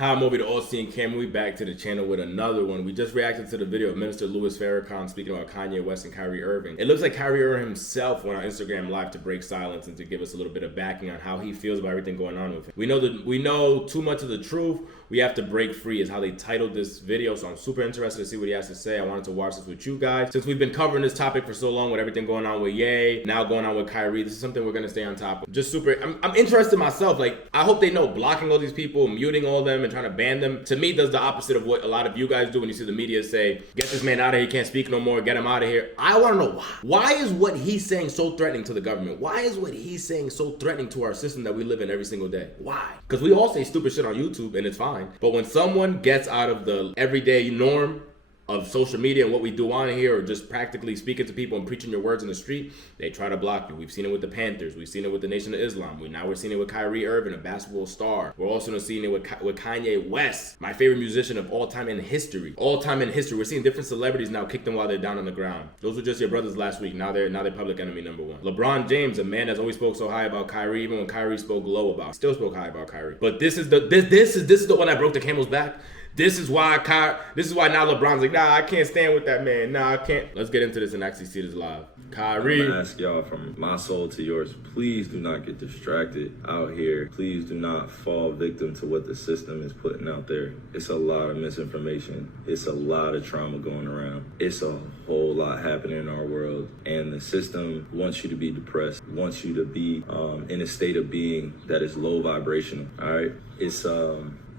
Hi, I'm over to TheAllSeeingCam. We back to the channel with another one. We just reacted to the video of Minister Louis Farrakhan speaking about Kanye West and Kyrie Irving. It looks like Kyrie Irving himself went on Instagram Live to break silence and to give us a little bit of backing on how he feels about everything going on with him. We know too much of the truth. We have to break free is how they titled this video. So I'm super interested to see what he has to say. I wanted to watch this with you guys. Since we've been covering this topic for so long with everything going on with Ye, now going on with Kyrie, this is something we're gonna stay on top of. Just super, I'm interested myself. Like, I hope they know blocking all these people, muting all of them and trying to ban them, to me does the opposite of what a lot of you guys do when you see the media say, get this man out of here, he can't speak no more, get him out of here. I want to know why. Why is what he's saying so threatening to the government? Why is what he's saying so threatening to our system that we live in every single day? Why? Because we all say stupid shit on YouTube and it's fine. But when someone gets out of the everyday norm of social media and what we do on here, or just practically speaking to people and preaching your words in the street, they try to block you. We've seen it with the Panthers. We've seen it with the Nation of Islam. We're seeing it with Kyrie Irving, a basketball star. We're also seeing it with Kanye West, my favorite musician of all time in history. All time in history. We're seeing different celebrities now kick them while they're down on the ground. Those were just your brothers last week. Now they're public enemy number one. LeBron James, a man that's always spoke so high about Kyrie, even when Kyrie spoke low about, still spoke high about Kyrie. But this is the one that broke the camel's back. This is why now LeBron's like, nah, I can't stand with that man. Nah, I can't. Let's get into this and actually see this live. Kyrie. I'm gonna ask y'all from my soul to yours, please do not get distracted out here. Please do not fall victim to what the system is putting out there. It's a lot of misinformation. It's a lot of trauma going around. It's a whole lot happening in our world. And the system wants you to be depressed, wants you to be in a state of being that is low vibrational, all right?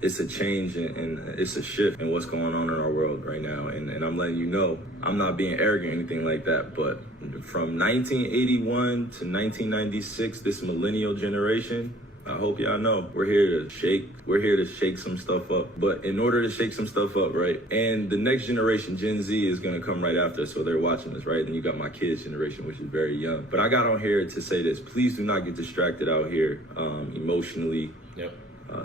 It's a change and it's a shift in what's going on in our world right now. And I'm letting you know, I'm not being arrogant or anything like that, but from 1981 to 1996, this millennial generation, I hope y'all know, we're here to shake some stuff up. But in order to shake some stuff up, right? And the next generation, Gen Z, is gonna come right after, so they're watching this, right? Then you got my kids' generation, which is very young. But I got on here to say this, please do not get distracted out here emotionally. Yep.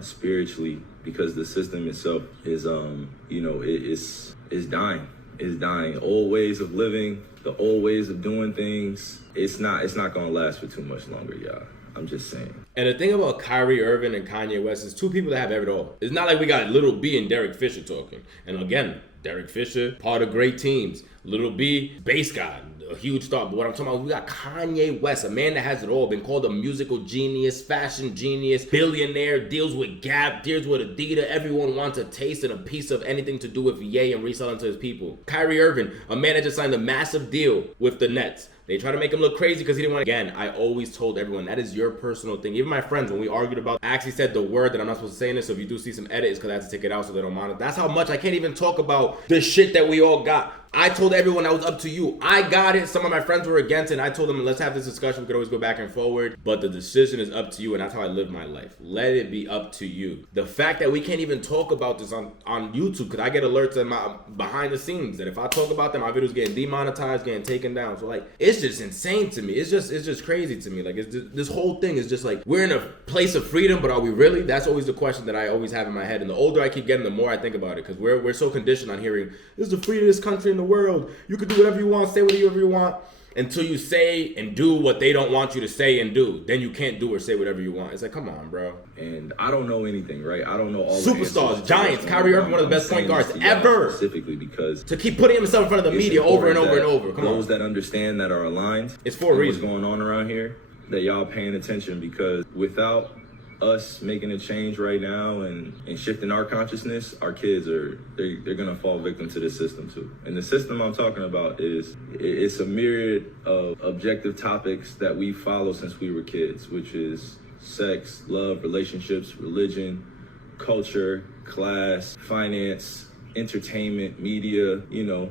Spiritually, because the system itself is is dying. It's dying. Old ways of living, the old ways of doing things, it's not gonna last for too much longer, y'all. I'm just saying. And the thing about Kyrie Irving and Kanye West is two people that have it all. It's not like we got Little B and Derek Fisher talking. And again, Derek Fisher, part of great teams. Little B, bass guy, a huge star. But what I'm talking about, we got Kanye West, a man that has it all, been called a musical genius, fashion genius, billionaire, deals with Gap, deals with Adidas. Everyone wants a taste and a piece of anything to do with Ye and reselling to his people. Kyrie Irving, a man that just signed a massive deal with the Nets. They try to make him look crazy because he didn't want to. Again, I always told everyone, that is your personal thing. Even my friends, when we argued about, I actually said the word that I'm not supposed to say in this, so if you do see some edit, it's because I have to take it out so they don't monitor. That's how much I can't even talk about the shit that we all got. I told everyone that was up to you. I got it. Some of my friends were against it, and I told them, let's have this discussion. We could always go back and forward, but the decision is up to you, and that's how I live my life. Let it be up to you. The fact that we can't even talk about this on YouTube, because I get alerts in my behind the scenes that if I talk about them, my videos getting demonetized, getting taken down. So like, it's just insane to me. It's just crazy to me. Like, this whole thing is just like, we're in a place of freedom, but are we really? That's always the question that I always have in my head. And the older I keep getting, the more I think about it, because we're so conditioned on hearing, this is the freest country in the world. You can do whatever you want, say whatever you want, until you say and do what they don't want you to say and do. Then you can't do or say whatever you want. It's like, come on, bro. And I don't know anything, right? I don't know all superstars, Giants, Kyrie Irving, one of the best point guards ever. Specifically because to keep putting himself in front of the media over and over and over. Come on. Those that understand, that are aligned, it's for a reason. What's going on around here, that y'all paying attention, because without us making a change right now and shifting our consciousness, our kids they're gonna fall victim to this system too. And the system I'm talking about it's a myriad of objective topics that we follow since we were kids, which is sex, love, relationships, religion, culture, class, finance, entertainment, media,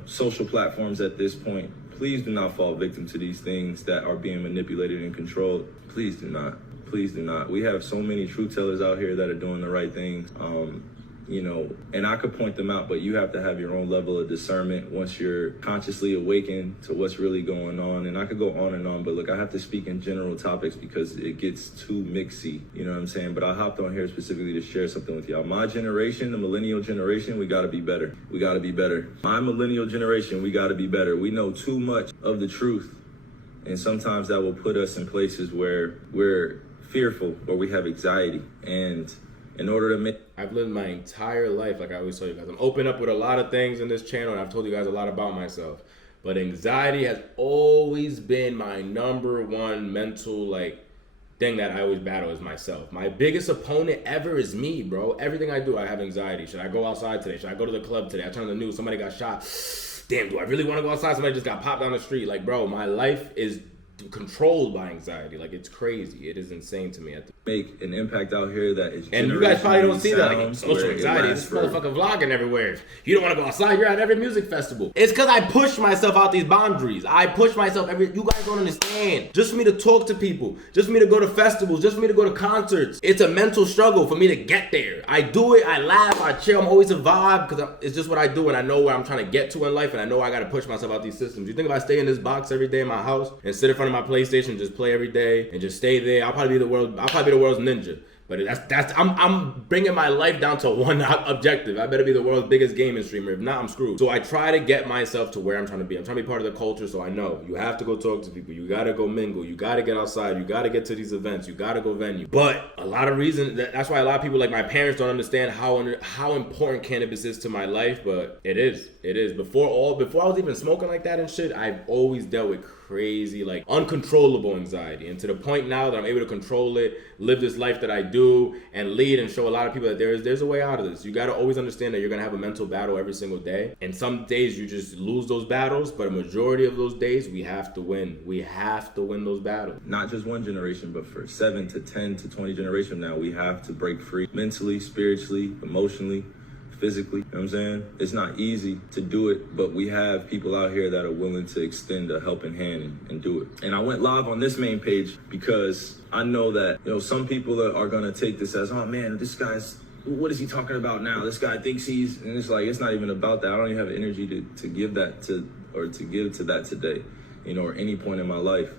social platforms at this point. Please do not fall victim to these things that are being manipulated and controlled. Please do not. Please do not. We have so many truth tellers out here that are doing the right things. And I could point them out, but you have to have your own level of discernment once you're consciously awakened to what's really going on. And I could go on and on, but look, I have to speak in general topics because it gets too mixy, you know what I'm saying? But I hopped on here specifically to share something with y'all. My generation, the millennial generation, we gotta be better. We gotta be better. My millennial generation, we gotta be better. We know too much of the truth. And sometimes that will put us in places where we're fearful or we have anxiety. And in order to make. I've lived my entire life, like I always tell you guys. I'm open up with a lot of things in this channel, and I've told you guys a lot about myself. But anxiety has always been my number one mental, thing that I always battle is myself. My biggest opponent ever is me, bro. Everything I do, I have anxiety. Should I go outside today? Should I go to the club today? I turn on the news, somebody got shot. Damn, do I really want to go outside? Somebody just got popped down the street. Like, bro, my life is controlled by anxiety. Like, it's crazy. It is insane to me. Make an impact out here that is. And you guys probably don't see that. Like, social anxiety. This motherfucker vlogging everywhere. You don't want to go outside. You're at every music festival. It's because I push myself out these boundaries. I push myself you guys don't understand. Just for me to talk to people. Just for me to go to festivals. Just for me to go to concerts. It's a mental struggle for me to get there. I do it. I laugh. I chill. I'm always a vibe because it's just what I do, and I know where I'm trying to get to in life, and I know I got to push myself out these systems. You think if I stay in this box every day in my house and sit in front of my PlayStation, just play every day and just stay there, I'll probably be the world's ninja. But I'm bringing my life down to one objective. I better be the world's biggest gaming streamer. If not, I'm screwed. So I try to get myself to where I'm trying to be. I'm trying to be part of the culture, so I know you have to go talk to people. You got to go mingle. You got to get outside. You got to get to these events. You got to go venue. But a lot of reasons, that's why a lot of people, like my parents, don't understand how important cannabis is to my life. But it is. It is. Before I was even smoking like that and shit, I've always dealt with crazy, like uncontrollable anxiety. And to the point now that I'm able to control it, live this life that I do, and lead and show a lot of people that there's a way out of this. You got to always understand that you're going to have a mental battle every single day. And some days you just lose those battles, but a majority of those days we have to win. We have to win those battles. Not just one generation, but for 7 to 10 to 20 generations now, we have to break free mentally, spiritually, emotionally, physically. You know what I'm saying? It's not easy to do it, but we have people out here that are willing to extend a helping hand and do it. And I went live on this main page because I know that, some people are going to take this as, oh man, this guy's, what is he talking about now? This guy thinks and it's like, it's not even about that. I don't even have energy to give that to give to that today, or any point in my life.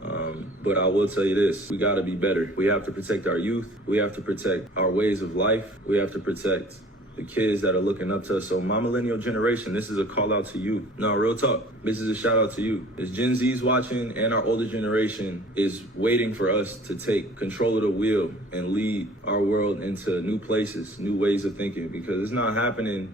But I will tell you this, we got to be better. We have to protect our youth. We have to protect our ways of life. We have to protect the kids that are looking up to us. So my millennial generation, this is a call out to you. No, real talk. This is a shout out to you. As Gen Z's watching and our older generation is waiting for us to take control of the wheel and lead our world into new places, new ways of thinking, because it's not happening,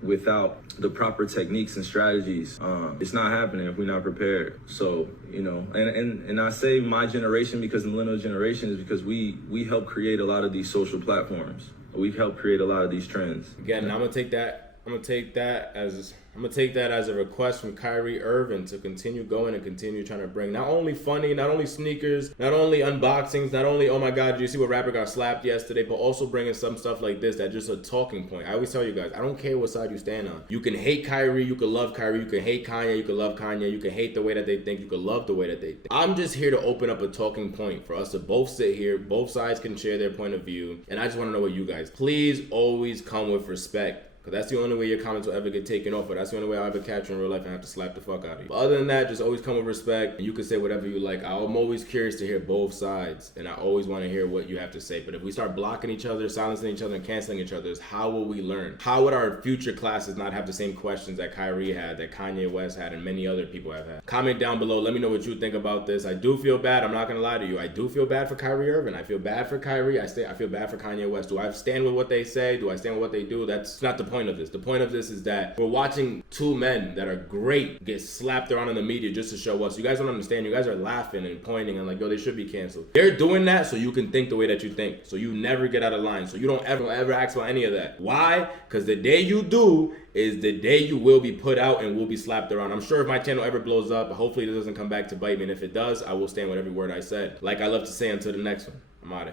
without the proper techniques and strategies. It's not happening if we're not prepared. So, and I say my generation because the millennial generation is because we help create a lot of these social platforms. We've helped create a lot of these trends. Again, I'm gonna take that as a request from Kyrie Irving to continue going and continue trying to bring not only funny, not only sneakers, not only unboxings, not only, oh my God, did you see what rapper got slapped yesterday, but also bringing some stuff like this that's just a talking point. I always tell you guys, I don't care what side you stand on. You can hate Kyrie, you can love Kyrie, you can hate Kanye, you can love Kanye, you can hate the way that they think, you can love the way that they think. I'm just here to open up a talking point for us to both sit here, both sides can share their point of view, and I just want to know what you guys, please always come with respect. Because that's the only way your comments will ever get taken off, but that's the only way I'll ever catch you in real life and have to slap the fuck out of you. But other than that, just always come with respect, and you can say whatever you like. I'm always curious to hear both sides, and I always want to hear what you have to say. But if we start blocking each other, silencing each other, and canceling each other, how will we learn? How would our future classes not have the same questions that Kyrie had, that Kanye West had, and many other people have had? Comment down below. Let me know what you think about this. I do feel bad. I'm not going to lie to you. I do feel bad for Kyrie Irving. I feel bad for Kyrie. I feel bad for Kanye West. Do I stand with what they say? Do I stand with what they do? That's not the point of this. The point of this is that we're watching two men that are great get slapped around in the media just to show us. You guys don't understand. You guys are laughing and pointing and like, yo, they should be canceled. They're doing that so you can think the way that you think. So you never get out of line. So you don't ever ask about any of that. Why? Because the day you do is the day you will be put out and will be slapped around. I'm sure if my channel ever blows up, hopefully it doesn't come back to bite me. And if it does, I will stand with every word I said. Like I love to say, until the next one, I'm out of here.